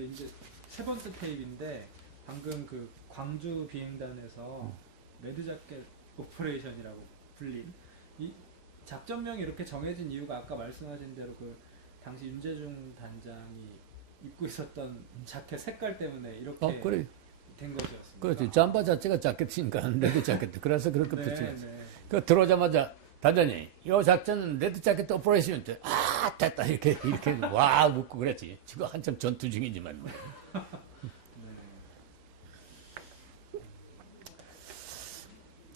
네, 이제 세 번째 테이프인데 방금 그 광주 비행단에서 레드자켓 오퍼레이션이라고 불린 이 작전명이 이렇게 정해진 이유가 아까 말씀하신 대로 그 당시 윤재중 단장이 입고 있었던 자켓 색깔 때문에 이렇게 그래. 된 것이었습니다. 그렇지. 잠바 자체가 자켓이니까, 레드 자켓. 그래서 그렇게 네, 붙였지. 네. 그 들어오자마자, 단장님, 이 작전은 레드 자켓 오퍼레이션. 됐다. 이렇게, 와, 묻고 그랬지. 지금 한참 전투 중이지만.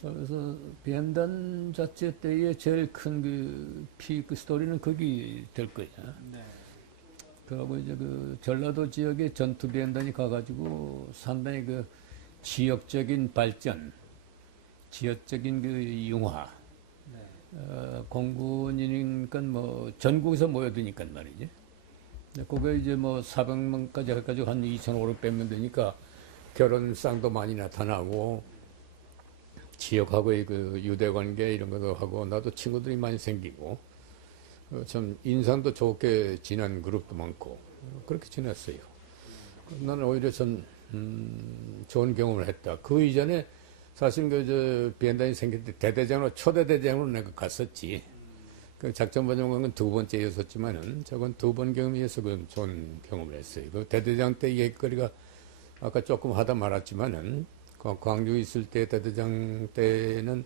그래서 비행단 자체 때의 제일 큰 그 피크 스토리는 거기 될 거야. 네. 그하고 이제 그 전라도 지역에 전투 비행단이 가가지고 상당히 그 지역적인 발전, 지역적인 그 융화, 네. 공군이니까 뭐 전국에서 모여드니까 말이지. 그게 이제 뭐 400명까지 해가지고 한 2,500명 되니까 결혼상도 많이 나타나고 지역하고의 그 유대관계 이런 것도 하고 나도 친구들이 많이 생기고 참 인상도 좋게 지낸 그룹도 많고 그렇게 지냈어요. 나는 오히려 참 좋은 경험을 했다. 그 이전에 사실 그 비행단이 생길 때 대대장으로 초대 대장으로 내가 갔었지. 그 작전 번영은 두 번째였었지만은 저건 두 번 경험이어서 그 좋은 경험을 했어요. 그 대대장 때 얘기거리가 아까 조금 하다 말았지만은 광주 있을 때 대대장 때는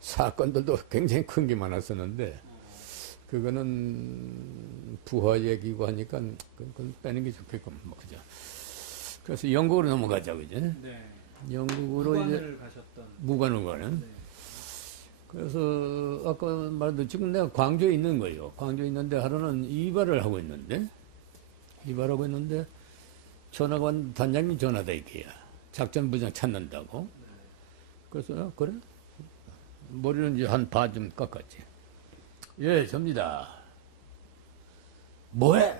사건들도 굉장히 큰 게 많았었는데 그거는 부하 얘기고 하니까 그건 빼는 게 좋겠고 뭐 그죠. 그래서 영국으로 넘어가자 그죠. 네. 영국으로 무관을 이제 가셨던. 무관으로는. 네. 그래서 아까 말한 지금 내가 광주에 있는 거예요. 광주에 있는데 하루는 이발을 하고 있는데 전화가 왔는데 단장님 전화다 이게야. 작전부장 찾는다고. 그래서 그래? 머리는 이제 한 반 좀 깎았지. 예, 접니다. 뭐해?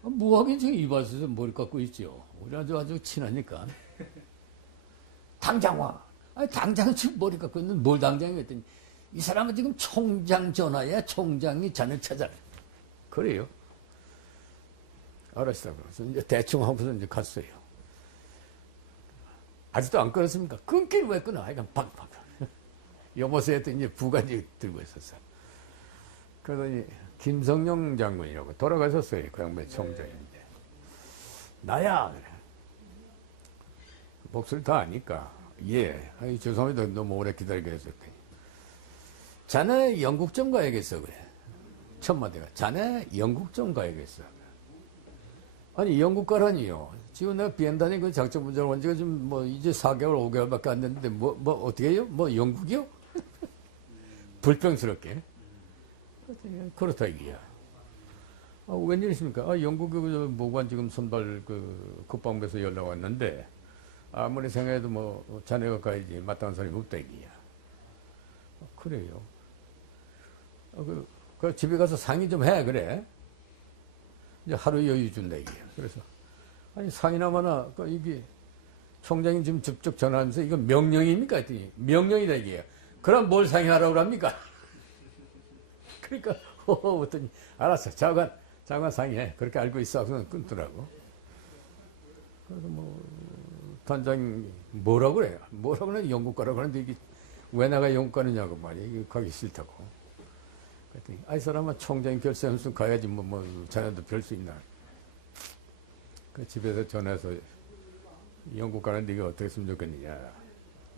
뭐하긴 지금 이발소에서 머리 깎고 있죠. 우리 아주 친하니까. 당장 와. 아니, 당장은 지금 머리 깎고 있는데 뭘 당장이 했더니 이 사람은 지금 총장 전화야. 총장이 자네 찾아. 그래요. 알았어. 그래서 이제 대충 하고서 이제 갔어요. 아직도 안 끊었습니까? 끊기를 왜 끊어? 하여간 팍팍. 여보세요 했더니 이제 부관이 들고 있었어. 그러더니 김성령 장군이라고 돌아가셨어요. 그 양반이 총장인데. 나야. 그래. 목소리 다 아니까. 예. 아이, 죄송합니다. 너무 오래 기다리게 했었더니. 자네 영국 좀 가야겠어. 그래. 첫 마디가. 자네 영국 좀 가야겠어. 아니, 영국 가라니요. 지금 내가 비행단이 그 작전부장 온 지가 좀 뭐 이제 4개월, 5개월밖에 안 됐는데 뭐 어떻게 해요? 뭐 영국이요? 불평스럽게. 그렇다 이게야. 아, 웬일이십니까? 아, 영국 그 무관 지금 선발 그 국방부에서 연락 왔는데 아무리 생각해도 뭐 자네가 가야지 마땅한 사람이 없다 이게야. 아, 그래요. 아, 그 집에 가서 상의 좀 해 그래. 이제 하루 여유 준다 이게야. 그래서 아니 상의나마나 이게 총장이 지금 직접 전화하면서 이거 명령입니까? 했더니 명령이다 이게야. 그럼 뭘 상의하라고 합니까? 그러니까 했더니 알았어 장관 상의해 그렇게 알고 있어 하고서 끊더라고. 그래서 뭐 단장이 뭐라고 그래요? 뭐라고 그래? 영국 가라고 하는데 이게 왜 내가 영국 가느냐고 말이야. 이게 가기 싫다고. 그랬더니 아이 사람아 총장이 결정하면서 가야지 뭐 자네도 별 수 있나. 그 집에서 전화해서 영국 가는데 이게 어떻게 했으면 좋겠느냐.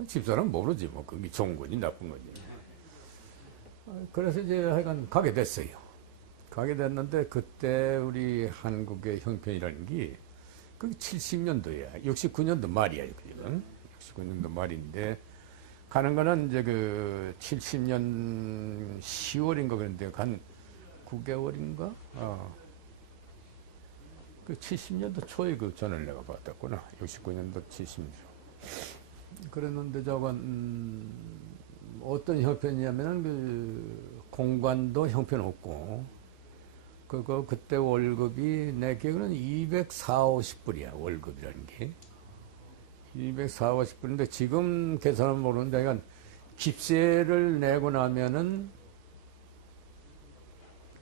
집사람 모르지 뭐 그게 좋은 거지 나쁜 거지. 그래서 이제 하여간 가게 됐어요. 가게 됐는데 그때 우리 한국의 형편이라는 게 그게 70년도야. 69년도 말이야. 지금 69년도 말인데 가는 거는 이제 그 70년 10월인가 그런데 한 9개월인가? 그 70년도 초에 그 전화를 내가 받았구나. 69년도 70년. 그랬는데 저건 어떤 형편이냐면은 그 공관도 형편없고 그때 월급이 내 기억에는 240, 50불이야 월급이라는 게 240, 50불인데 지금 계산은 모르는데 그러니까 집세를 내고 나면은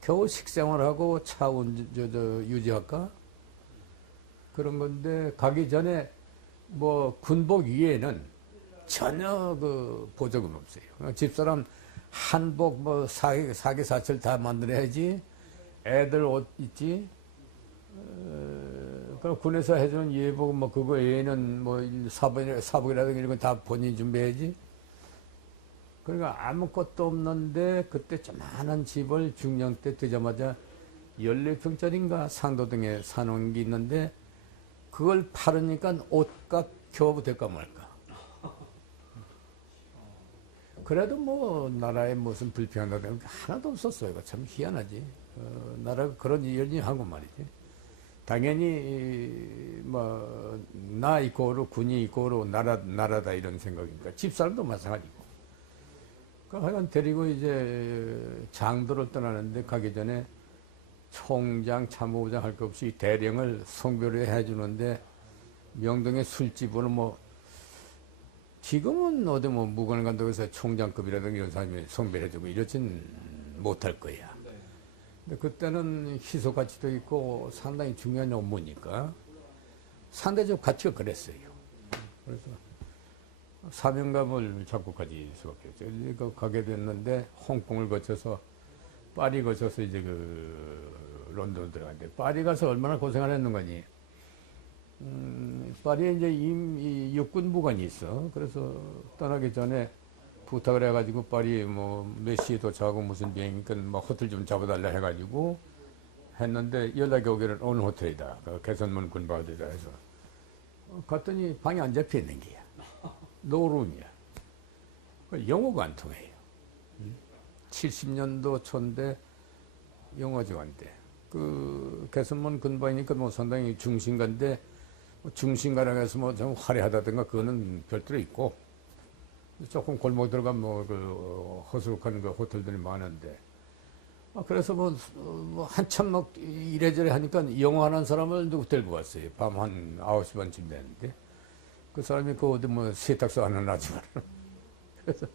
겨우 식생활하고 차 유지할까 그런 건데 가기 전에 뭐 군복 위에는 전혀 그 보조금 없어요. 집사람 한복 뭐 사계사철 다 만들어야지. 애들 옷 있지. 그럼 군에서 해주는 예복 뭐 그거 외에는 뭐 사복이라든가 이런 건 다 본인이 준비해야지. 그러니까 아무것도 없는데 그때 조만한 집을 중령 때 되자마자 14평짜리인가 상도동에 사놓은 게 있는데 그걸 팔으니까 옷값 겨우 될까 말까. 그래도 뭐 나라에 무슨 불평한다든가 하나도 없었어요. 이거 참 희한하지. 나라가 그런 일이 하고 말이지. 당연히 뭐 나 이꼬로 군이 이꼬로 나라다 이런 생각이니까 집사람도 마찬가지고. 그 하여간 데리고 이제 장도를 떠나는데 가기 전에 총장, 참모부장 할 것 없이 대령을 송별을 해주는데 명동의 술집으로 뭐 지금은 어디 뭐 무관을 간다고 해서 총장급이라든가 이런 사람이 송별해주고 이러진 못할 거야. 근데 그때는 희소 가치도 있고 상당히 중요한 업무니까 상대적 가치가 그랬어요. 그래서 사명감을 잡고 가질 수밖에 없죠. 그 가게 됐는데 홍콩을 거쳐서 파리 거쳐서 이제 그 런던 들어갔는데 파리 가서 얼마나 고생을 했는 거니. 파리에 이제 이 육군무관이 있어. 그래서 떠나기 전에 부탁을 해가지고 파리 뭐 몇 시에 도착하고 무슨 비행이니까 뭐 호텔 좀 잡아달라 해가지고 했는데 연락이 오기를 어느 호텔이다. 그 개선문 군바들이다 해서 갔더니 방이 안 잡혀 있는 게야. 노룸이야. 영어가 안 통해요. 70년도 초인데 영어지가 안 돼. 그 개선문 근방이니까 뭐 상당히 중심가인데 뭐 중심가라고 해서 뭐 좀 화려하다든가 그거는 별도로 있고 조금 골목 들어가면 뭐그 허술한 그 호텔들이 많은데 그래서 뭐 한참 막 이래저래 하니까 영어 하는 사람을 누구 데리고 왔어요. 밤 한 9시 반쯤 됐는데 그 사람이 그 어디 뭐 세탁소 하는 아줌마. 그래서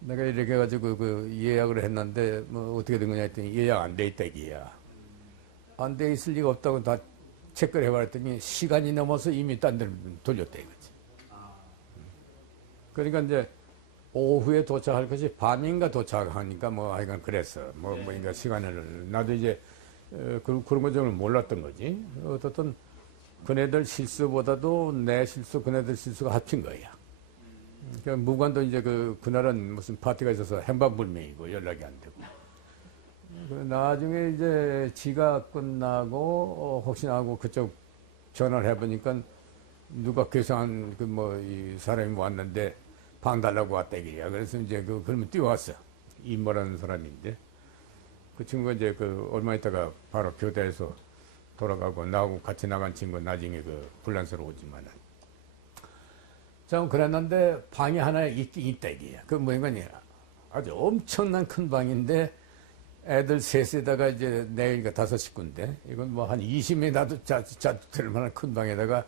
내가 이렇게 해가지고 그 예약을 했는데 뭐 어떻게 된 거냐 했더니 예약 안 돼 있다 이게야. 안 돼 있을 리가 없다고 다 체크를 해봤더니 시간이 넘어서 이미 딴 데로 돌렸다 이거지. 그러니까 이제 오후에 도착할 것이 밤인가 도착하니까 뭐 하여간 그랬어. 뭐인가 시간을 나도 이제 그런 거 정을 몰랐던 거지. 어떻든 그네들 실수보다도 내 실수, 그네들 실수가 합친 거야. 그러니까 무관도 이제 그날은 무슨 파티가 있어서 행방불명이고 연락이 안 되고. 나중에 이제 지가 끝나고 혹시나 하고 그쪽 전화를 해보니까 누가 괴상한 이 사람이 왔는데 방 달라고 왔다 이게야. 그래서 이제 그러면 뛰어왔어. 임모라는 사람인데 그 친구가 이제 얼마 있다가 바로 교대에서 돌아가고 나하고 같이 나간 친구 나중에 불란서로 오지만은 참 그랬는데 방이 하나 있긴 있다 이게야. 그 뭐인가니 아주 엄청난 큰 방인데 애들 셋에다가 이제 내일가 5식구인데 이건 뭐 한 20m도 될 만한 큰 방에다가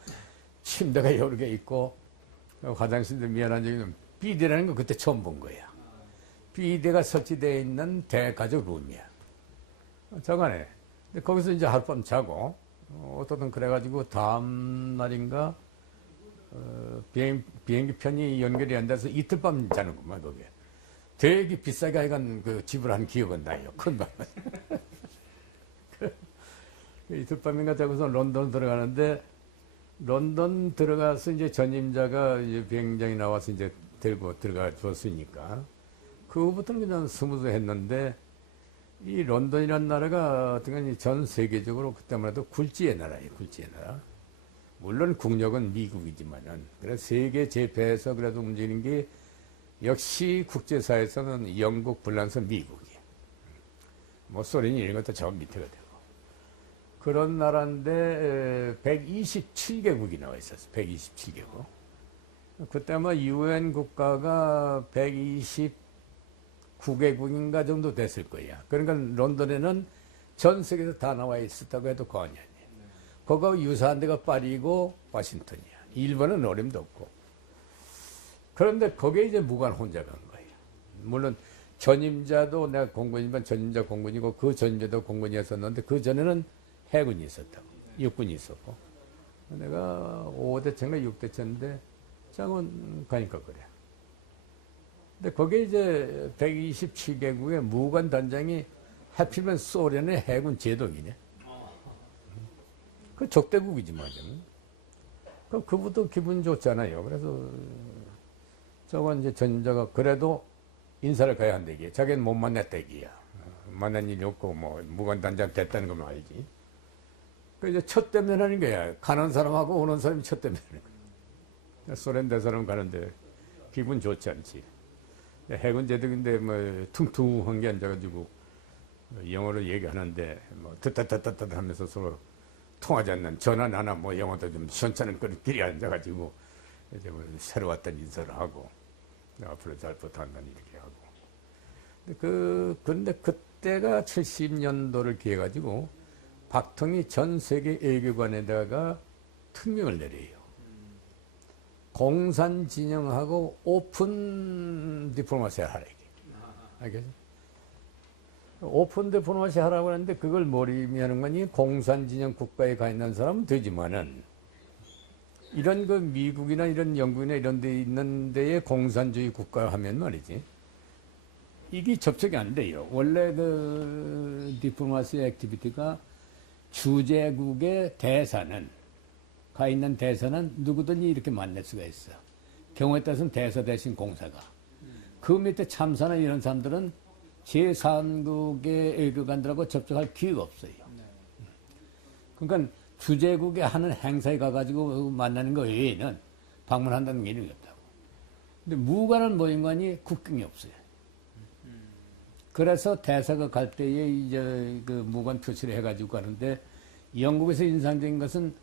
침대가 여러 개 있고 화장실도 미안한 얘기는 비대라는 거 그때 처음 본 거야. 비대가 설치되어 있는 대가족 룸이야. 저간에 거기서 이제 하룻밤 자고 어떻든 그래가지고 다음 날인가 비행기 편이 연결이 안 돼서 이틀 밤 자는구만 거기에. 되게 비싸게 하여간 지불한 기억은 나요. 큰 방. 이틀 밤인가 자고서 런던 들어가는데 런던 들어가서 이제 전임자가 이제 비행장에 나와서 이제 데리고 들어가 줬으니까 그거부터는 그냥 스무스했는데 이 런던이라는 나라가 어떻게 전 세계적으로 그때만 해도 굴지의 나라예요. 굴지의 나라. 물론 국력은 미국이지만은 그래서 세계 제패에서 그래도 움직이는 게 역시 국제사에서는 영국, 불란서, 미국이에요. 뭐 소련이 이런 것도 저 밑에가 되고. 그런 나라인데 127개국이 나와 있었어요. 127개국. 그때 아마 UN 국가가 129개국인가 정도 됐을 거야. 그러니까 런던에는 전 세계에서 다 나와 있었다고 해도 과언이 아니에요. 거기가 유사한 데가 파리고 워싱턴이야. 일본은 어림도 없고. 그런데 거기에 이제 무관 혼자 간 거예요. 물론 전임자도 내가 공군이지만 전임자 공군이고 그 전임자도 공군이었었는데 그 전에는 해군이 있었다고. 육군이 있었고. 내가 5대째인가 6대째인데 장원 가니까 그래. 근데 거기에 이제 127개국의 무관 단장이 하필이면 소련의 해군 제독이네. 그 적대국이지 말이야. 그럼 그분도 기분 좋잖아요. 그래서 저건 이제 전자가 그래도 인사를 가야 한다기야. 자기는 못 만났다기야. 만난 일이 없고 뭐 무관 단장 됐다는 것만 알지. 그 이제 첫 대면하는 거야. 가는 사람하고 오는 사람이 첫 대면하는 거야. 소련 대사람 가는데 기분 좋지 않지. 해군 제독인데 뭐 퉁퉁한 게 앉아가지고 영어로 얘기하는데 뭐 듣다다다다 하면서 서로 통하지 않는 전화 하나 뭐 영어도 좀 시원찮은 끼리 앉아가지고 이제 뭐 새로 왔던 인사를 하고 앞으로 잘 부탁한다는 이렇게 하고. 근데 그때가 70년도를 기해 가지고 박통이 전 세계 외교관에다가 특명을 내려요. 공산 진영하고 오픈 디플로마시 하라 이게. 알겠죠? 오픈 디플로마시 하라고 하는데 그걸 뭘 의미하는 거니? 공산 진영 국가에 가 있는 사람은 되지만은 이런 그 미국이나 이런 영국이나 이런 데 있는 데에 공산주의 국가 하면 말이지. 이게 접촉이 안 돼요. 원래 그 디플로마시 액티비티가 주재국의 대사는 가 있는 대사는 누구든지 이렇게 만날 수가 있어. 경우에 따라서는 대사 대신 공사가. 그 밑에 참사나 이런 사람들은 제3국의 외교관들하고 접촉할 기회가 없어요. 그러니까 주재국에 하는 행사에 가가지고 만나는 거 외에는 방문한다는 게 있는 게 없다고. 근데 무관은 뭐인관이 국경이 없어요. 그래서 대사가 갈 때에 이제 그 무관 표시를 해가지고 가는데 영국에서 인상적인 것은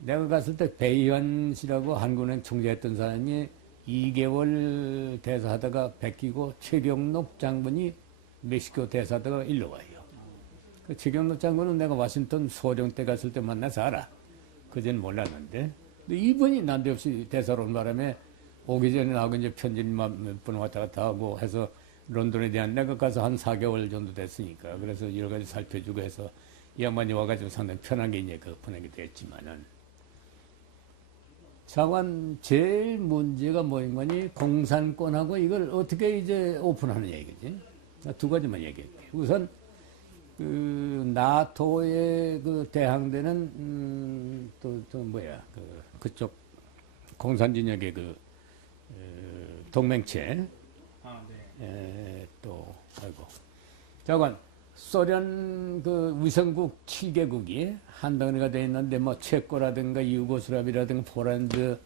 내가 갔을 때 배희환 씨라고 한국은행 총재했던 사람이 2개월 대사하다가 베끼고 최경록 장군이 멕시코 대사하다가 일로 와요. 그 최경록 장군은 내가 워싱턴 소령 때 갔을 때 만나서 알아. 그전 몰랐는데. 근데 이분이 난데없이 대사로 온 바람에 오기 전에 나하고 이제 편지만 몇 번 왔다 갔다 하고 해서 런던에 대한 내가 가서 한 4개월 정도 됐으니까. 그래서 여러 가지 살펴주고 해서 이 양반이 와가지고 상당히 편하게 이제 그 보내게 됐지만은. 자관 제일 문제가 뭐인 거니? 공산권하고 이걸 어떻게 이제 오픈하느냐 이거지. 두 가지만 얘기할게요. 우선 그 나토의 그 대항대는 또 뭐야 그쪽 공산진영의 그 동맹체 또 아이고 자관 소련 그 위성국 7개국이 한덩어리가 돼 있는데 뭐 체코라든가 유고슬라비아라든가 폴란드,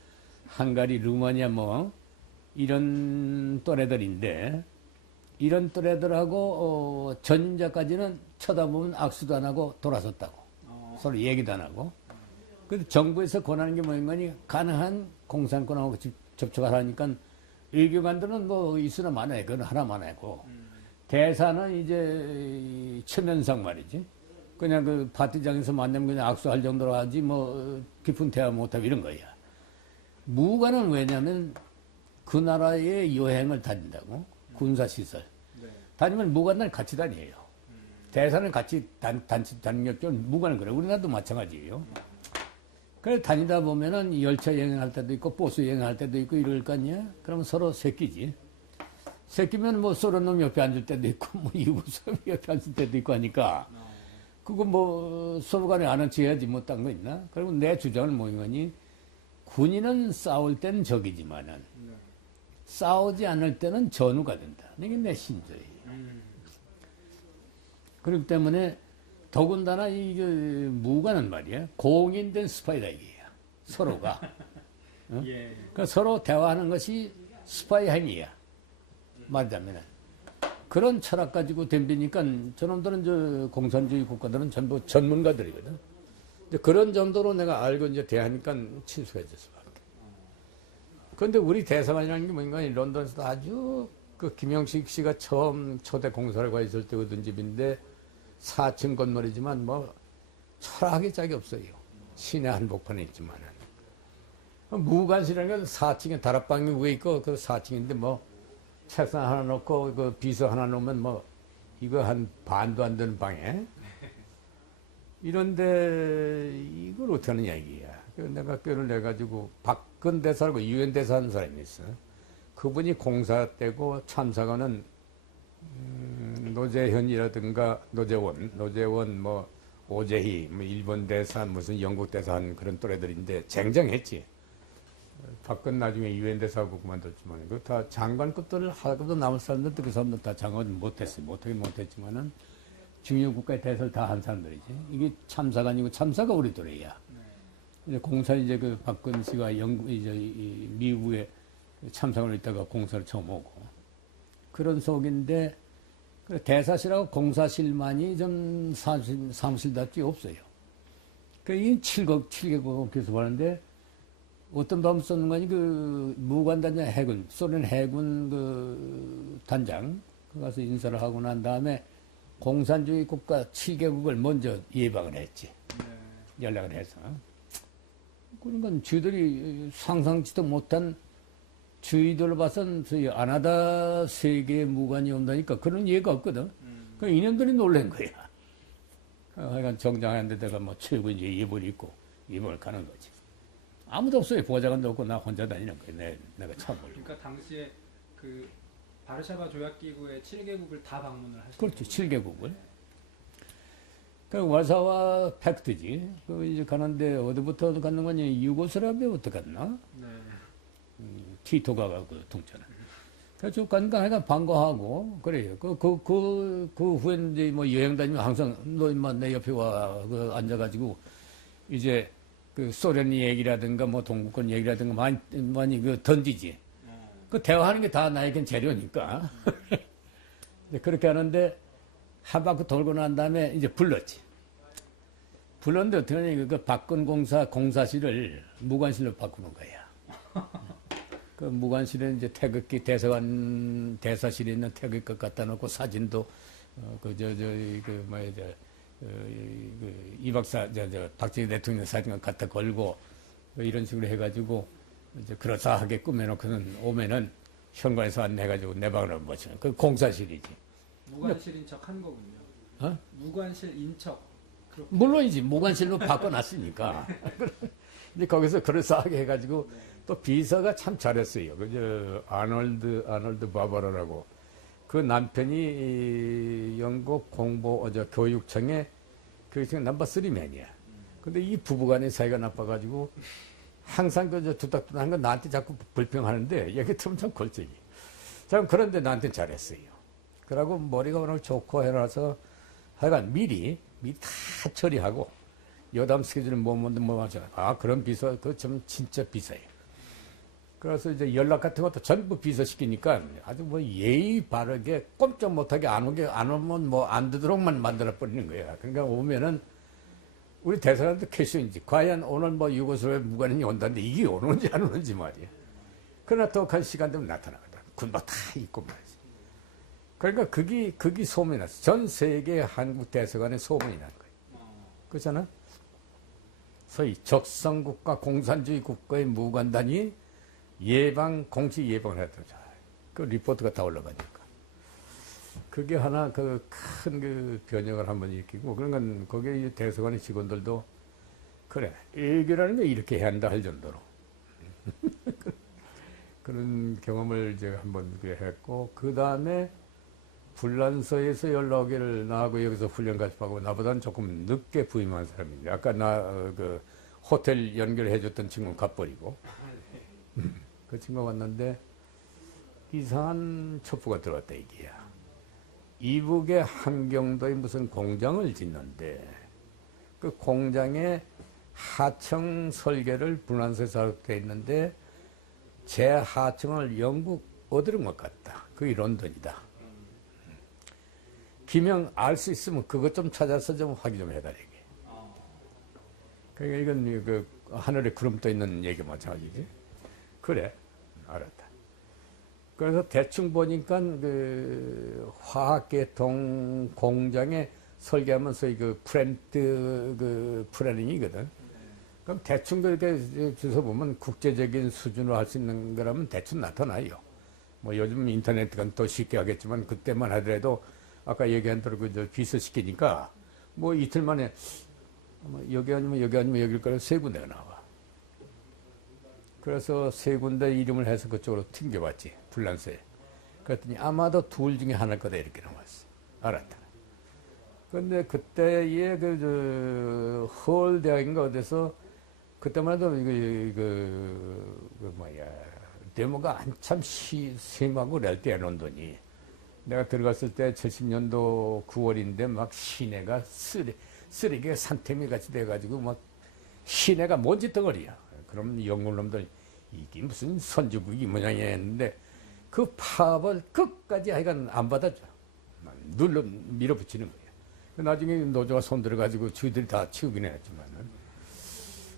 헝가리, 루마니아 뭐 이런 또래들인데 이런 또래들하고 전자까지는 쳐다보면 악수도 안 하고 돌아섰다고 서로 얘기도 안 하고. 그래서 정부에서 권하는 게 뭐인 거니? 가능한 공산권하고 접촉하라니까 외교관들은 뭐 있으나 마나요. 그건 하나만 하고. 대사는 이제 체면상 말이지. 그냥 그 파티장에서 만나면 그냥 악수할 정도로 하지 뭐 깊은 대화 못하고 이런 거야. 무관은 왜냐면 그 나라의 여행을 다닌다고. 군사시설. 다니면 무관은 같이 다녀요. 대사는 같이 다니는 게 없죠. 무관은 그래. 우리나라도 마찬가지예요. 그래 다니다 보면은 열차 여행할 때도 있고 버스 여행할 때도 있고 이럴 거 아니야? 그러면 서로 새끼지. 새끼면 뭐 소련 놈 옆에 앉을 때도 있고 뭐 유고슬라비아 옆에 앉을 때도 있고 하니까 그거 뭐 서로 간에 아는 체 해야지 뭐 딴 거 있나? 그리고 내 주장은 뭐인 거니? 군인은 싸울 때는 적이지만은 싸우지 않을 때는 전우가 된다. 이게 내 신조예요. 그렇기 때문에 더군다나 이게 무관은 말이야. 공인된 스파이다 이게야. 서로가. 어? 예. 그러니까 서로 대화하는 것이 스파이 행위야. 말하자면 그런 철학 가지고 덤비니까 저놈들은 저 공산주의 국가들은 전부 전문가들이거든. 이제 그런 정도로 내가 알고 이제 대하니까 친숙해졌어. 그런데 우리 대사관이라는 게 뭔가 런던에서도 아주 그 김영식 씨가 처음 초대 공사를 가 있을 때 얻은 집인데 4층 건물이지만 뭐 철학의 짝이 없어요. 시내 한복판에 있지만은. 무관실이라는 건 4층에 다락방이 위에 있고 그 4층인데 뭐 책상 하나 놓고 그 비서 하나 놓으면 뭐 이거 한 반도 안 되는 방에 이런데 이걸 어떻게 하느냐 이게야. 내가 꾀를 내가지고 박근 대사라고 유엔 대사 하는 사람이 있어. 그분이 공사 때고 참사관은 노재현이라든가 노재원 뭐 오재희 뭐 일본 대사 무슨 영국 대사 한 그런 또래들인데 쟁쟁했지. 박근 나중에 유엔 대사하고 그만뒀지만 그 다 장관급들 하고도 남을 사람들도 그 사람들 다 장관 못했어요. 못하긴 못했지만은 중요 국가의 대사를 다 한 사람들이지. 이게 참사관이고 참사가 우리 또래야. 이제 공사 이제 그 박근 씨가 영국 이제 이 미국에 참사관으로 있다가 공사를 처음 오고 그런 속인데 그 대사실하고 공사실만이 좀 사무실답지 없어요. 그이 7개국 교섭하는데 어떤 밤 썼는 거니 그 무관단장 해군 소련 해군 그 단장 그 가서 인사를 하고 난 다음에 공산주의 국가 7개국을 먼저 예방을 했지. 연락을 해서. 그러니까 저희들이 상상치도 못한 저희들로 봐선 저희 아나다 세계 무관이 온다니까 그런 예가 없거든. 그 이놈들이 놀란 거야. 하여간 정장하는 데다가 뭐 최고 이제 예벌 입고 예벌 가는 거지. 아무도 없어요. 보좌관도 없고 나 혼자 다니는 거야. 내가 처음 몰라. 그러니까 당시에 그 바르샤바 조약기구의 7개국을 다 방문을 하셨죠. 그렇지. 7개국을. 그 와사와 팩트지. 그 이제 가는데 어디부터 갔는 거니? 유고슬라비아부터 갔나? 네. 티토가 그 통째는. 그래서 간가 하여간 반가워하고 그래요. 그 후에는 이제 뭐 여행 다니면 항상 너 임마 내 옆에 와 그 앉아가지고 이제 그 소련 얘기라든가 뭐 동구권 얘기라든가 많이 그 던지지. 그 대화하는 게 다 나에겐 재료니까. 이제 그렇게 하는데 한 바퀴 돌고 난 다음에 이제 불렀지. 불렀는데 어떻게 하냐, 그 박근 공사실을 무관실로 바꾸는 거야. 그 무관실에 이제 태극기 대사실에 있는 태극기 갖다 놓고 사진도, 이 박사, 박정희 대통령 사진 갖다 걸고, 이런 식으로 해가지고, 이제 그럴싸하게 꾸며놓고는 오면은 현관에서 안내해가지고 내 방으로 모시는 그 공사실이지. 무관실인 척 한 거군요. 어? 무관실인 척. 그렇게. 물론이지. 무관실로 바꿔놨으니까. 이제 거기서 그럴싸하게 해가지고 또 비서가 참 잘했어요. 그저 아놀드 바바라라고 그 남편이 이 영국 교육청의 교육청 넘버 3맨이야. 근데 이 부부간의 사이가 나빠가지고 항상 그 두닥두닥한 건 나한테 자꾸 불평하는데 얘기 들으면 참 골적이. 참 그런데 나한테 잘했어요. 그러고 머리가 워낙 좋고 해놔서 하여간 미리 다 처리하고 여담 스케줄은 뭐 하잖아. 아, 그런 비서, 그 좀 진짜 비서예요. 그래서 이제 연락 같은 것도 전부 비서 시키니까 아주 뭐 예의 바르게 꼼짝 못하게 안 오면 뭐 안 되도록만 만들어버리는 거야. 그러니까 오면은 우리 대사관도 퀘션이지. 과연 오늘 뭐 유고슬라비아 무관인이 온다는데 이게 오는지 안 오는지 말이야. 그러나 똑한 시간 되면 나타나거든. 군복 다 입고 말이지. 그러니까 그게 소문이 났어. 전 세계 한국 대사관에 소문이 난 거예요. 그렇잖아? 소위 적성국가, 공산주의 국가의 무관단이 공식 예방을 했다. 그 리포트가 다 올라가니까. 그게 하나 큰 변형을 한번 일으키고, 그런 건 거기에 대사관의 직원들도 그래, 외교라는 게 이렇게 해야 한다 할 정도로. 그런 경험을 제가 한번 했고, 그 다음에 훈련소에서 연락 오기를 나하고 여기서 훈련 가입하고 나보다는 조금 늦게 부임한 사람인데 아까 그 호텔 연결해줬던 친구는 가버리고 그 친구가 왔는데 이상한 첩보가 들어왔다 이게야. 이북의 함경도에 무슨 공장을 짓는데 그 공장에 하청 설계를 분란소에서 하게 있는데 제 하청을 영국 어디로 못 갔다. 그게 런던이다. 기명 알 수 있으면 그것 좀 찾아서 좀 확인 좀 해달라게. 그러니까 이건 그 하늘에 구름 떠 있는 얘기 마찬가지지. 그래, 알았다. 그래서 대충 보니까 그 화학계통 공장에 설계하면 소위 그 플래닝이거든. 그럼 대충 그렇게 주소 보면 국제적인 수준으로 할 수 있는 거라면 대충 나타나요. 뭐 요즘 인터넷 같은 더 쉽게 하겠지만 그때만 하더라도 아까 얘기한 대로 그 비서시키니까 뭐 이틀 만에 여기 아니면 여기일 거라 세 군데가 나와. 그래서 세 군데 이름을 해서 그쪽으로 튕겨봤지, 불란서에. 그랬더니 아마도 둘 중에 하나일 거다 이렇게 나왔어. 알았다. 근데 그때의 헐 대학인가 어디서 그때만 해도 데모가 한참 심하고 그럴 때야, 런던이. 내가 들어갔을 때 70년도 9월인데 막 시내가 쓰레기가 산더미 같이 돼가지고 막 시내가 먼지 덩어리야. 그럼 영국 놈들 이게 무슨 선진국이 모양이야 했는데 그 파업을 끝까지 하여간 안 받아줘. 눌러 밀어붙이는 거야. 나중에 노조가 손들어가지고 저희들이 다 치우긴 했지만은.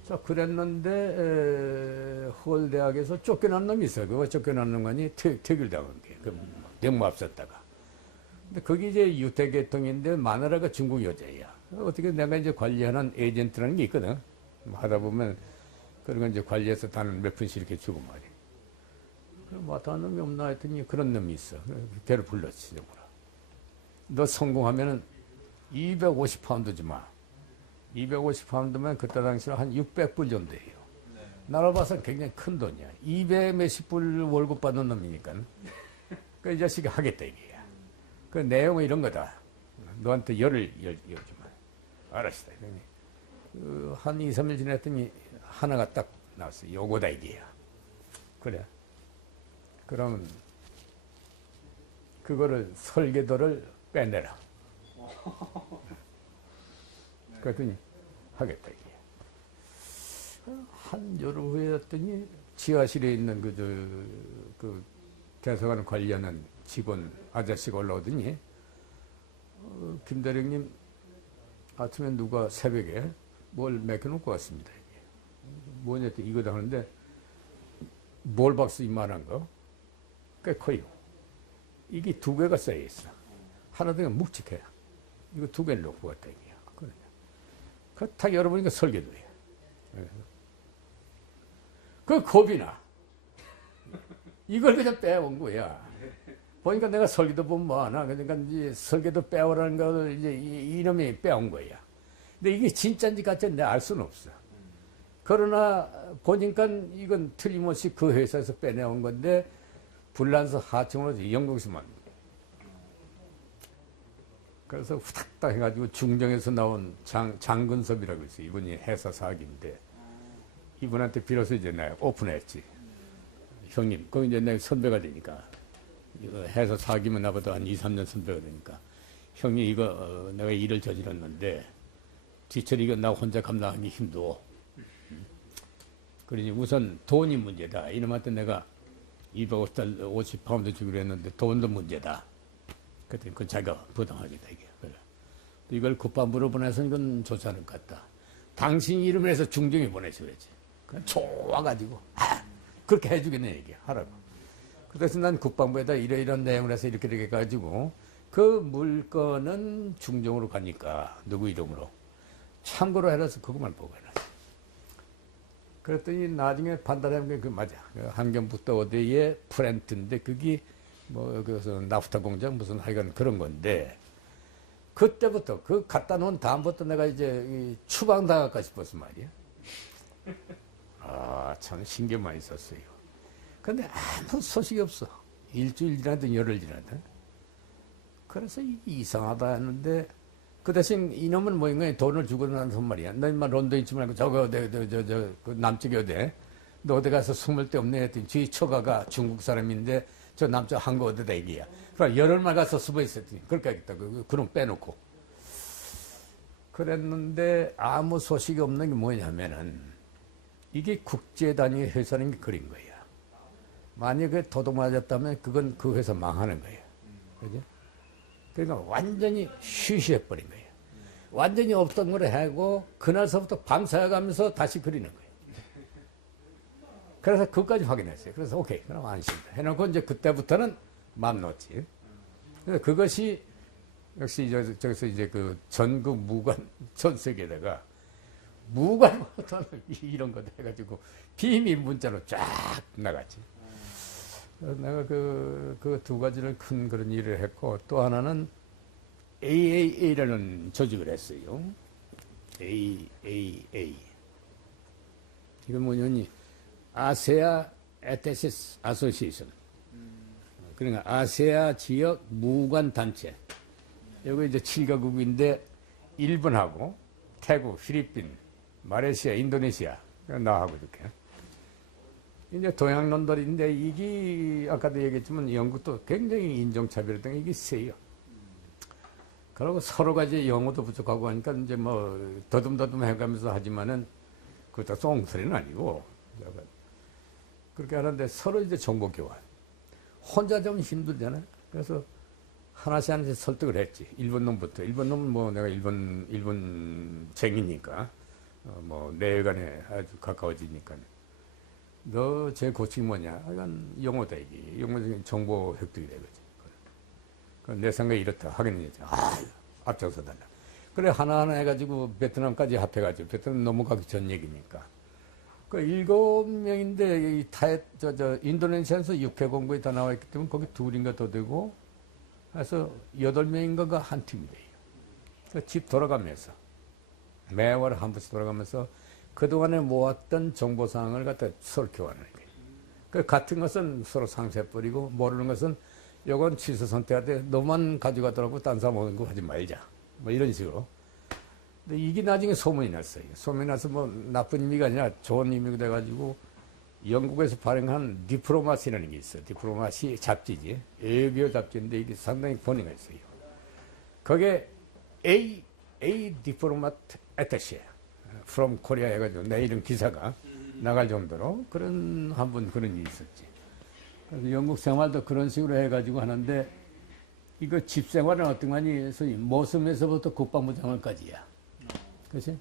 자, 그랬는데, 헐 대학에서 쫓겨난 놈이 있어. 그거 쫓겨난 놈이 퇴결당한 게. 그, 대모 앞섰다가. 근데 거기 이제 유태계통인데 마누라가 중국 여자야. 어떻게 내가 이제 관리하는 에이전트라는 게 있거든. 하다 보면 그런 건 이제 관리해서 단을 몇 푼씩 이렇게 주고 말이야. 마땅한 놈이 없나 했더니 그런 놈이 있어. 걔를 불렀지, 정말. 너 성공하면은 250파운드 주마. 250파운드면 그때 당시로 한 600불 정도 예요. 나라 봐서 굉장히 큰 돈이야. 200 몇십 불 월급 받는 놈이니까. 그 이 자식이 하겠다, 이게. 그 내용은 이런 거다. 너한테 열을 주마. 알았어. 한 2, 3일 지났더니 하나가 딱 나왔어. 요거다, 이게야. 그래. 그러면 그거를 설계도를 빼내라. 그랬더니 하겠다, 이게. 한 여름 후에였더니 지하실에 있는 그 대사관 관리하는 직원 아저씨가 올라오더니 김 대령님 아침에 누가 새벽에 뭘 맡겨놓고 왔습니다. 이게. 뭐냐 했더니 이거다 하는데 몰박스 이만한 거 꽤 커요. 이게 두 개가 쌓여있어. 하나 더 묵직해. 이거 두 개를 놓고 왔다, 이게. 그 딱 열어보니까 설계도예요. 그 겁이 나. 이걸 그냥 빼온 거야. 보니까 내가 설계도 보면 뭐하나. 그러니까 이제 설계도 빼오라는 걸 이제 이놈이 빼온 거야. 근데 이게 진짜인지 가짜인지 내가 알 수는 없어. 그러나 보니까 이건 틀림없이 그 회사에서 빼내온 건데 불란서 하청으로 영국에서만. 그래서 후닥닥 해가지고 중정에서 나온 장근섭이라고 있어요. 이분이 회사 사기인데 이분한테 빌어서 이제 내가 오픈했지. 형님, 거기 이제 내가 선배가 되니까 이거 회사 사기면 나보다 한 2, 3년 선배가 되니까 형님 이거 내가 일을 저질렀는데 뒤처리 이거 나 혼자 감당하기 힘들어. 그러니 우선 돈이 문제다. 이놈한테 내가 250파운드 주기로 했는데 돈도 문제다. 그랬더니 그건 자기가 부담하겠다, 이게. 그래. 이걸 국방부로 보내서 이건 좋지 않을 것 같다. 당신 이름을 해서 중정에 보내줘야지. 그냥 좋아가지고, 그렇게 해주겠네, 이게. 하라고. 그래서 난 국방부에다 이런 내용을 해서 이렇게 해가지고, 그 물건은 중정으로 가니까, 누구 이름으로. 참고로 해라서 그것만 보고 해놨어. 그랬더니 나중에 판단해본 게 그 맞아. 한경북도 어디에 프렌트인데, 그게 그래서 나프타 공장 무슨 하여간 그런 건데, 그때부터, 그 갖다 놓은 다음부터 내가 이제 추방당할까 싶었어 말이야. 아, 참 신경 많이 썼어요. 근데 아무 소식이 없어. 일주일 지나든 열흘 지나든. 그래서 이상하다 했는데, 그 대신 이놈은 뭐인 거야? 돈을 주고 나서 말이야. 너 인마 런던 있지 말고 저거 그 남쪽에 어디? 너 어디 가서 숨을 데 없네 했더니 주위 처가가 중국 사람인데 저 남쪽 한국 어디다 얘기야. 그럼 열흘만 가서 숨어 있었더니 그렇게 하겠다. 그럼 빼놓고. 그랬는데 아무 소식이 없는 게 뭐냐면은 이게 국제 단위 회사는 게 그린 거야. 만약에 도둑 맞았다면 그건 그 회사 망하는 거야. 그죠? 그러니까 완전히 쉬쉬해버린 거예요. 완전히 없던 걸 하고 그날서부터 밤새가면서 다시 그리는 거예요. 그래서 그것까지 확인했어요. 그래서 오케이, 그럼 안심다 해놓고 이제 그때부터는 맘 놓지. 그래서 그것이 역시 저기서 이제 그 전국 무관 전 세계에다가 무관부터 이런 거 해가지고 비밀 문자로 쫙 나갔지. 그래서 내가 그 두 가지를 큰 그런 일을 했고, 또 하나는 AAA라는 조직을 했어요. AAA. 이건 뭐냐니, 아세아 에테시스 아소시에이션. 그러니까 아세아 지역 무관 단체. 여기 이제 7가국인데 일본하고 태국, 필리핀, 말레이시아, 인도네시아 나하고 이렇게. 이제 동양 놈들인데 이게 아까도 얘기했지만 영국도 굉장히 인종차별했던 게 이게 세요. 그리고 서로가 이제 영어도 부족하고 하니까 이제 뭐 더듬더듬 해가면서 하지만은 그것도 똥소리는 아니고 그렇게 하는데 서로 이제 정보 교환. 혼자 좀 힘들잖아요. 그래서 하나씩 설득을 했지. 일본 놈부터. 일본 놈은 뭐 내가 일본쟁이니까 뭐 내간에 아주 가까워지니까. 너 제 고충이 뭐냐? 이건 영어다 이게. 영어적인 정보 획득이 되거지. 내 생각이 이렇다 하겠는 거죠. 앞장서 달라. 그래 하나하나 해가지고 베트남까지 합해가지고 베트남 넘어가기 전 얘기니까. 그 7명인데 인도네시아에서 6회공부에 다 나와 있기 때문에 거기 둘인가 더 되고 해서 8명인가가 한 팀이 돼요. 집 돌아가면서 매월 한 번씩 돌아가면서 그동안에 모았던 정보사항을 갖다 서로 교환을 해요. 그 같은 것은 서로 상세버리고 모르는 것은 요건 취소 선택하되 너만 가져가더라고 딴 사람 오는 거 하지 말자. 뭐 이런 식으로. 근데 이게 나중에 소문이 났어요. 소문이 나서 뭐 나쁜 의미가 아니라 좋은 의미가 돼가지고 영국에서 발행한 디플로마시라는 게 있어요. 디플로마시 잡지지. 외교 잡지인데 이게 상당히 권위가 있어요. 거기에 A 디플로마 애터시에 from Korea 해가지고 내 이런 기사가 나갈 정도로 그런 한 번 그런 일이 있었지. 그래서 영국 생활도 그런 식으로 해가지고 하는데 이거 집 생활은 어떤 거니? 소위 모섬에서부터 국방부 장관까지야. 그렇지?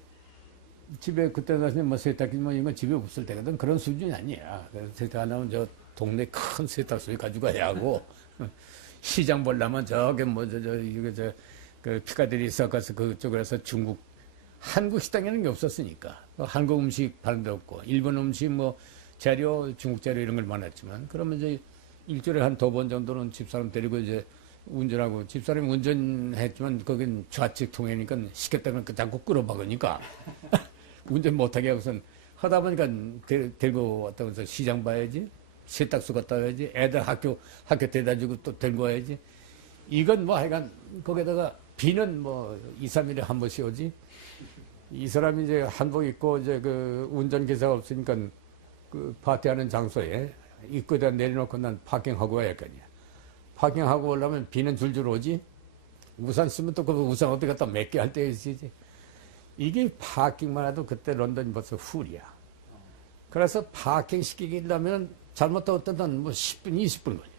집에 그때 당시에 뭐 세탁기 뭐 이런 거 집에 없을 때거든. 그런 수준이 아니야. 그래서 세탁 안 하면 저 동네 큰 세탁소에 가지고 가야 하고 시장 보려면 저게 뭐 이거 그 피카데리 서커스 그쪽에서 중국 한국 식당에는 게 없었으니까 한국 음식 파는 데 없고 일본 음식 뭐 재료 중국 재료 이런 걸 많았지만 그러면 이제 일주일에 한 2번 정도는 집사람 데리고 이제 운전하고 집사람이 운전했지만 거긴 좌측 통해니까 시켰다면 자꾸 끌어박으니까 운전 못하게 하고선 하다 보니까 데리고 왔다 면서 시장 봐야지 세탁소 갔다 와야지 애들 학교 데려다 주고 또 데리고 와야지 이건 뭐 하여간 거기다가 비는 뭐 2, 3일에 한 번씩 오지 이 사람이 이제 한복 입고 이제 그 운전기사가 없으니까 그 파티하는 장소에 입구에다 내려놓고 난 파킹하고 와야 할 거 아니야. 파킹하고 오려면 비는 줄줄 오지. 우산 쓰면 또 그 우산 어디 갖다 몇 개 할 때 있지. 이게 파킹만 해도 그때 런던이 벌써 훌이야. 그래서 파킹 시키려면 잘못하면 어떤 뭐 10분, 20분 걸려.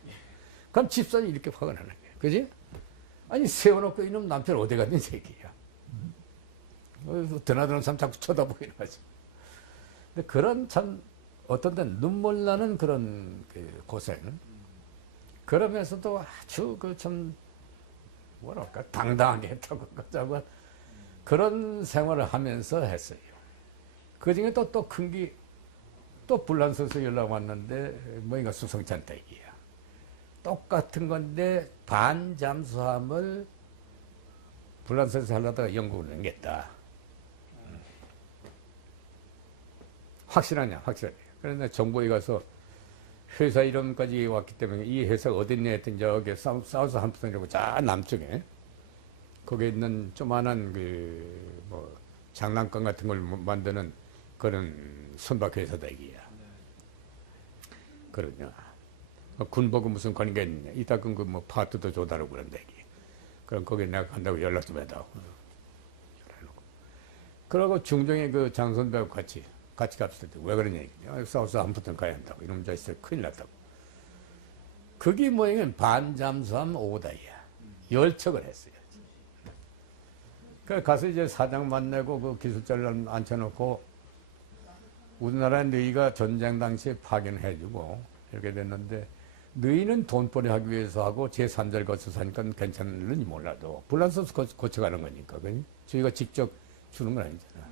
그럼 집사람이 이렇게 화가 나는 거야. 그지? 아니, 세워놓고 이놈 남편 어디 갔니, 새끼야. 드나드는 사람 자꾸 쳐다보긴 하지. 근데 그런 참, 어떤 때 눈물 나는 그런 그 고생. 그러면서도 아주 그 참, 뭐랄까, 당당하게 했다고 하자고 그런 생활을 하면서 했어요. 그 중에 또 큰 게, 또 불란서에서 연락 왔는데, 뭐인가 수성찬다 얘기야. 똑같은 건데, 반잠수함을 불란서에서 하려다가 영국으로 넘겼다. 확실하냐, 확실하냐. 그런데 정보에 가서 회사 이름까지 왔기 때문에 이 회사가 어딨냐 했더니 저기 사우스 함프턴이라고 저 남쪽에 거기에 있는 조만한 그 뭐 장난감 같은 걸 만드는 그런 선박 회사다 이게야. 그러냐. 군보고 무슨 관계가 있느냐. 이따금 그 뭐 파트도 줘다라고 그런다 이게. 그럼 거기 내가 간다고 연락 좀 해다오. 그러고 중정에 그 장선배하고 같이 갑시다. 왜 그러냐. 사우스 함프턴 가야 한다고. 이놈 자식들 큰일 났다고. 그게 뭐냐면 반잠수함 오다이야. 열척을 했어요. 그래서 가서 이제 사장 만나고 그 기술자를 앉혀놓고 우리나라에 너희가 전쟁 당시에 파견해주고 이렇게 됐는데 너희는 돈벌이 하기 위해서 하고 제3자를 거쳐서 하니까 괜찮을지 몰라도 불란서에서 고쳐가는 거니까. 그니? 저희가 직접 주는 건 아니잖아.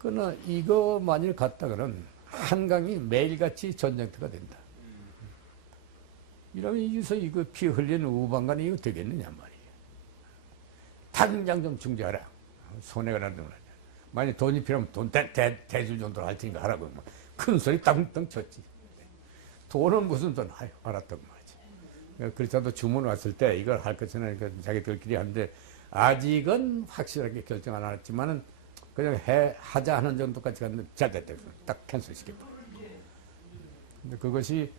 그러나 이거 만일 갔다가는 한강이 매일같이 전쟁터가 된다. 이러면 여기서 이거 피 흘리는 우방관이 이거 되겠느냐 말이에요. 당장 좀 중재하라. 손해가 나는 거야. 만약 돈이 필요하면 돈 대줄 정도로 할 테니까 하라고. 큰 소리 땅땅 쳤지. 돈은 무슨 돈? 아유, 알았던 거지. 그렇다도 주문 왔을 때 이걸 할 것은 자기들끼리 하는데 아직은 확실하게 결정 안 했지만은 그냥 하자 하는 정도까지 갔는데 잘 됐다. 딱 캔슬 시켰다. 근데 그것이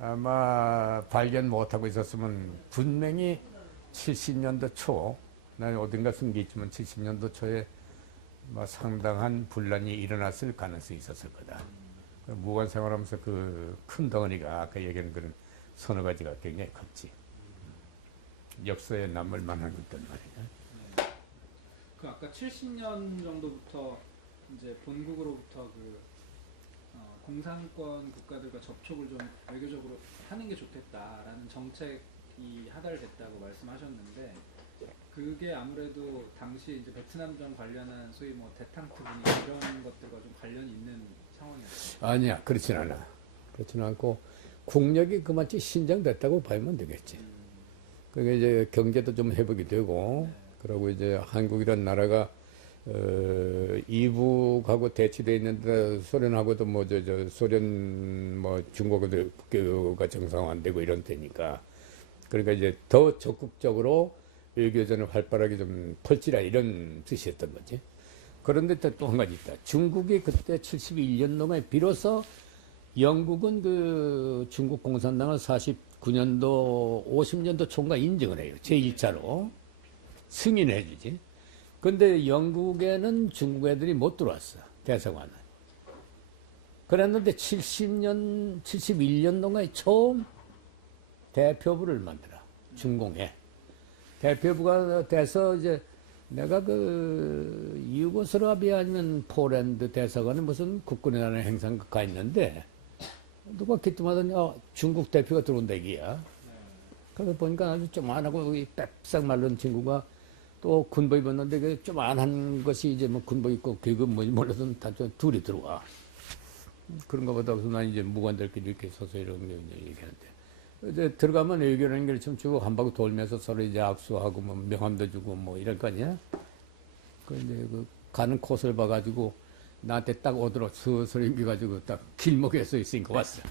아마 발견 못하고 있었으면 분명히 70년도 초, 난 어딘가 쓴 게 있지만 70년도 초에 뭐 상당한 분란이 일어났을 가능성이 있었을 거다. 무관 생활하면서 그 큰 덩어리가 아까 얘기한 그런 서너 가지가 굉장히 컸지. 역사에 남을 만한 것들 말이야. 그 아까 70년 정도부터 이제 본국으로부터 그 공산권 국가들과 접촉을 좀 외교적으로 하는 게 좋겠다라는 정책이 하달됐다고 말씀하셨는데 그게 아무래도 당시 이제 베트남전 관련한 소위 뭐 대탕트 분위 이런 것들과 좀 관련이 있는 상황이었어요. 아니야, 그렇진 않아. 그렇진 않고 국력이 그만치 신장됐다고 봐야만 되겠지. 그게 이제 경제도 좀 회복이 되고, 그리고 이제 한국이란 나라가 이북하고 대치돼 있는데 소련하고도 뭐 소련 뭐 중국하고도 국교가 정상화되고 이런 때니까 그러니까 이제 더 적극적으로 외교전을 활발하게 좀 펼치라 이런 뜻이었던 거지. 그런데 또 한 가지 있다. 중국이 그때 71년도에 비로소 영국은 그 중국 공산당을 49년도 50년도 총과 인정을 해요. 제1차로 승인해 주지. 근데 영국에는 중국 애들이 못 들어왔어. 대사관은. 그랬는데 71년도에 처음 대표부를 만들어. 중공에. 대표부가 돼서 이제 내가 그 유고슬라비아 아니면 포랜드 대사관에 무슨 국군이라는 행사가 가 있는데 누가 기뜸하더니 중국 대표가 들어온다 이게야. 그래서 보니까 아주 조만하고 이 빽싹 마른 친구가 또 군복 입었는데 그 조만한 것이 이제 뭐 군복 입고 계급 뭔지 몰라서 다 둘이 들어와. 그런가 보다 그래서 난 이제 무관들끼리 이렇게 서서 이런 게 이제 얘기하는데 이제 들어가면 외교라는 걸 좀 주고 한 바퀴 돌면서 서로 이제 악수하고 뭐 명함도 주고 뭐 이럴 거 아니야. 그 이제 그 가는 코스를 봐가지고 나한테 딱 오도록 서서히 옮겨가지고 딱 길목에 서 있으니까 왔어.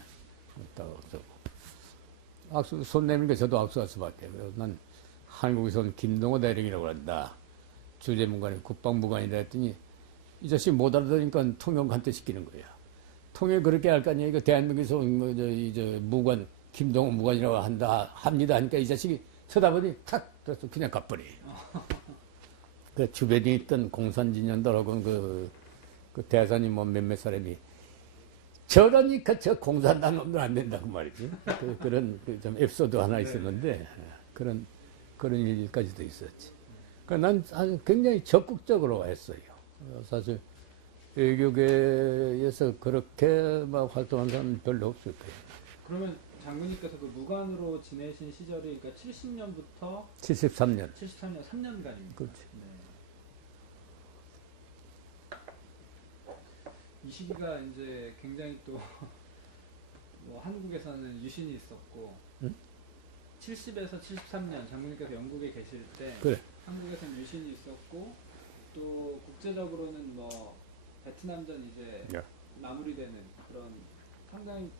딱 어쩌고. 악수, 손 내는 게 저도 악수 왔어 봤대. 그래서 난 한국에서는 김동호 대령이라고 한다. 주재무관이 국방부관이라 했더니 이 자식 못 알아들으니까 통역한테 시키는 거야. 통역 그렇게 할 거 아니야. 이거 대한민국에서 이제 무관, 김동호 무관이라고 합니다 하니까 이 자식이 쳐다보니 탁! 그래서 그냥 가버려. 그 주변에 있던 공산진년들하고 그 대사님 뭐 몇몇 사람이 저러니까 저 공산당 놈들 안 된다고 말이지. 그런 좀 에피소드 하나 있었는데 그런 일까지도 있었지. 그러니까 난 굉장히 적극적으로 했어요. 사실 외교계에서 그렇게 막 활동한 사람은 별로 없을 거예요. 그러면 장군님께서 그 무관으로 지내신 시절이 그러니까 70년부터 73년. 73년 3년간입니다. 그렇지. 네. 이 시기가 이제 굉장히 또 뭐 한국에서는 유신이 있었고 응? 70에서 73년 장군님께서 영국에 계실 때 그래. 한국에서는 유신이 있었고 또 국제적으로는 뭐 베트남전 이제 야. 마무리되는 그런 상당히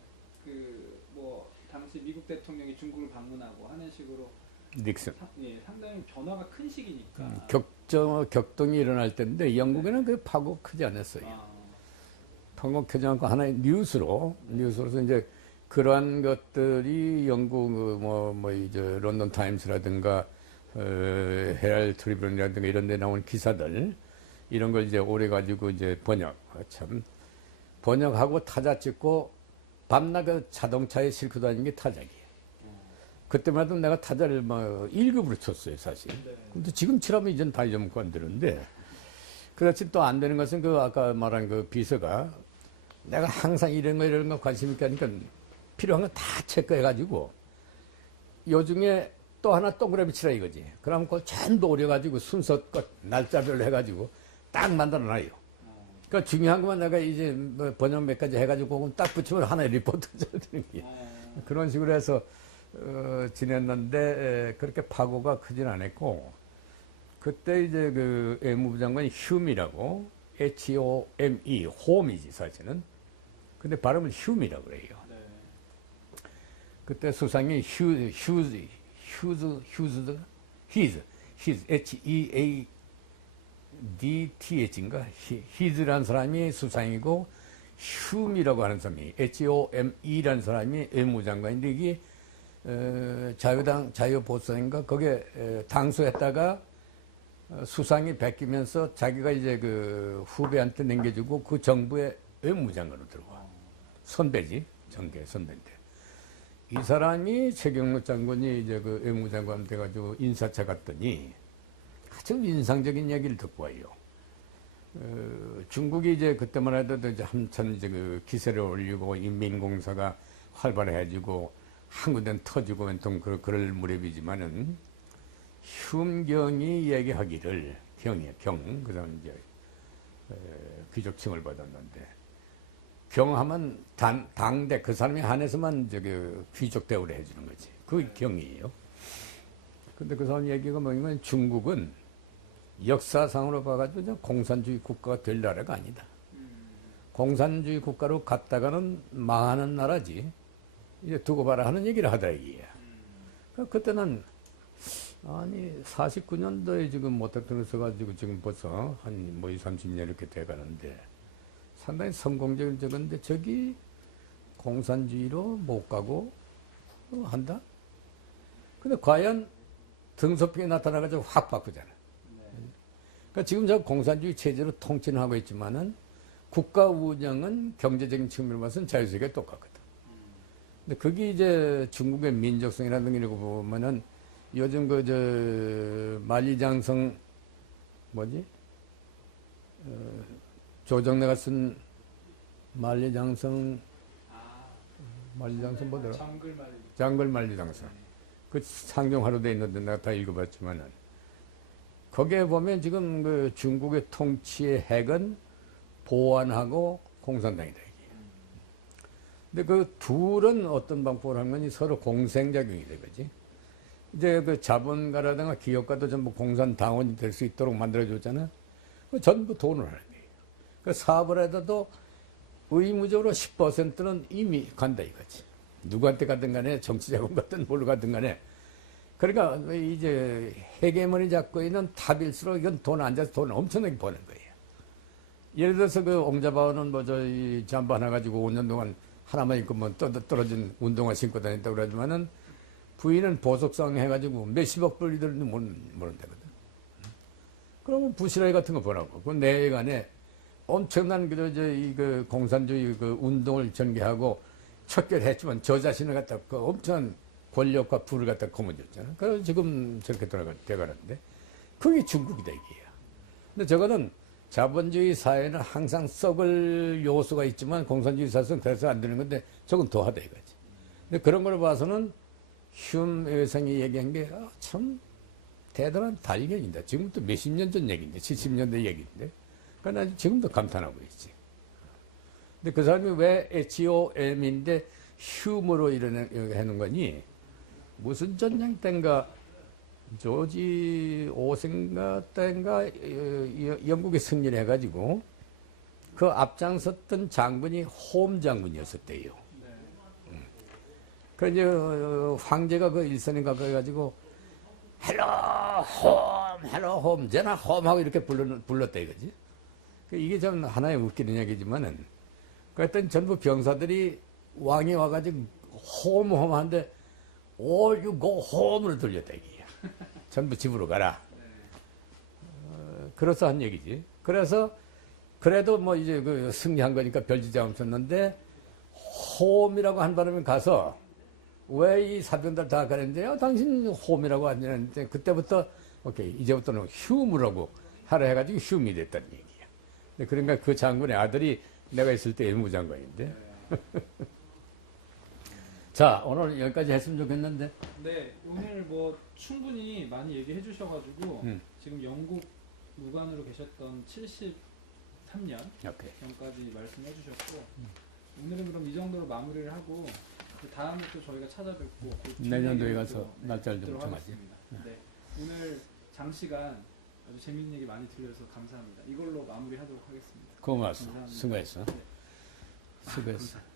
그 뭐 당시 미국 대통령이 중국을 방문하고 하는 식으로 닉슨. 상당히 변화가 큰 시기니까. 격동이 일어날 때인데 영국에는 그 파고 크지 않았어요. 파고 크지 않고 하나의 뉴스로서 이제 그러한 것들이 영국 이제 런던 타임스라든가 헤랄드 트리뷴이라든가 이런 데 나온 기사들 이런 걸 이제 오래 가지고 이제 번역하고 타자 찍고 밤낮 그 자동차에 싣고 다니는 게 타작이에요. 그때만 해도 내가 타자를 막 1급으로 쳤어요, 사실. 근데 지금 치라면 이젠 다 잊어먹고 안 되는데. 그렇지 또 안 되는 것은 그 아까 말한 그 비서가 내가 항상 이런 거 관심 있게 하니까 필요한 거 다 체크해가지고 요 중에 또 하나 동그라미 치라 이거지. 그럼 그걸 전부 오려가지고 순서껏 날짜별로 해가지고 딱 만들어놔요. 그러니까 중요한 것만 내가 이제 뭐 번역 몇 가지 해가지고 그건 딱 붙이면 하나의 리포트 되는 게 그런 식으로 해서 지냈는데 그렇게 파고가 크진 않았고 그때 이제 그 외무부 장관이 휴미라고 HOME 홈이지 사실은 근데 발음은 휴미라고 그래요. 네. 그때 수상이 히즈, H-E-A-D-T-H인가? 히즈라는 사람이 수상이고, 휴미라고 하는 사람이, H-O-M-E라는 사람이 외무장관인데, 이게, 자유당, 자유보수인가? 거기에 당수했다가 수상이 베끼면서 자기가 이제 그 후배한테 넘겨주고 그 정부의 외무장관으로 들어와. 선배지. 정계 선배인데. 이 사람이 최경록 장군이 이제 그 외무장관 돼가지고 인사차 갔더니 아주 인상적인 이야기를 듣고 와요. 중국이 이제 그때만 해도 이제 한참 이제 그 기세를 올리고 인민공사가 활발해지고 한 군데는 터지고 온통 그럴 무렵이지만은 흉경이 얘기하기를 경, 그 다음 이제 귀족칭을 받았는데 경하면 당대 그 사람이 한해서만 귀족 대우를 해주는 거지. 그게 경이에요. 근데 그 사람 얘기가 뭐냐면 중국은 역사상으로 봐가지고 공산주의 국가가 될 나라가 아니다. 공산주의 국가로 갔다가는 망하는 나라지. 이제 두고 봐라 하는 얘기를 하다 이게. 그때는 아니 49년도에 지금 모택동에 서가지고 지금 벌써 한 뭐 20, 30년 이렇게 돼가는데 상당히 성공적인 적인데 저기 공산주의로 못 가고 한다? 근데 과연 등소평이 나타나가지고 확 바꾸잖아. 그러니까 지금 저 공산주의 체제로 통치는 하고 있지만은 국가 운영은 경제적인 측면으로 봐서는 자유세계가 똑같거든. 근데 그게 이제 중국의 민족성이라는 게 보면은 요즘 만리장성 뭐지? 조정래가 쓴 만리장성 뭐더라? 장글 만리장성. 그 상종하로 돼 있는데 내가 다 읽어봤지만은 거기에 보면 지금 그 중국의 통치의 핵은 보안하고 공산당이다. 근데 그 둘은 어떤 방법을 하는 거니 서로 공생작용이 되거지. 이제 그 자본가라든가 기업가도 전부 공산당원이 될 수 있도록 만들어줬잖아. 전부 돈을 하는 거예요. 그 사업을 해도 의무적으로 10%는 이미 간다 이거지. 누구한테 가든 간에 정치자금 같든 뭘로 가든 간에. 그러니까 이제 헤게모니 잡고 있는 탑일수록 이건 돈 앉아서 돈을 엄청나게 버는 거예요. 예를 들어서 그 옹자바오는 뭐 저희 잠바 하나 가지고 5년 동안 하나만 입고 뭐 떨어진 운동화 신고 다녔다고 그러지만은 부인은 보석상 해가지고 몇십억 불이들도 모른다거든. 그러면 부실하게 같은 거 보라고. 그 내간에 엄청난 그 공산주의 그 운동을 전개하고 척결했지만 저 자신을 갖다 그 엄청난 권력과 부를 갖다 거머쥐었잖아. 그래서 지금 저렇게 돼가는데 그게 중국이다 이게야. 근데 저거는 자본주의 사회는 항상 썩을 요소가 있지만 공산주의 사회는 그래서 안 되는 건데 저건 더하다 이거지. 근데 그런 걸 봐서는 휴엄 여성이 얘기한 게 참 대단한 발견이다. 지금부터 몇십 년 전 얘기인데 70년대 얘기인데 그러니까 난 지금도 감탄하고 있지. 근데 그 사람이 왜 HOM인데 휴머로 해놓은 거니? 무슨 전쟁 때인가 조지 5세인가 때인가 영국에 승리를 해가지고 그 앞장섰던 장군이 홈 장군이었었대요. 그 이제 황제가 그 일선인가 그래가지고 헬로 홈 제나 홈 하고 이렇게 불렀다 이거지. 이게 좀 하나의 웃기는 얘기지만은 그랬더니 전부 병사들이 왕이 와가지고 홈 하는데 all you go home으로 들렸다 이게. 전부 집으로 가라. 그래서 한 얘기지. 그래서 그래도 뭐 이제 그 승리한 거니까 별지장 없었는데 홈이라고 한 바람에 가서 왜 이 사병들 다 가는데요? 당신 홈이라고 안 했는데 그때부터 오케이 이제부터는 휴무라고 하라 해가지고 휴미 됐다는 얘기야. 그러니까 그 장군의 아들이 내가 있을 때 일무장관인데. 자 오늘 여기까지 했으면 좋겠는데. 네 오늘 뭐 충분히 많이 얘기해 주셔가지고 지금 영국 무관으로 계셨던 73년 전까지 말씀해 주셨고 오늘은 그럼 이 정도로 마무리를 하고 다음에 또 저희가 찾아뵙고 내년도에 가서 날짜를 좀 정하지. 네. 오늘 장시간 아주 재밌는 얘기 많이 들려서 감사합니다. 이걸로 마무리하도록 하겠습니다. 고맙습니다. 수고했어. 네. 수고했어.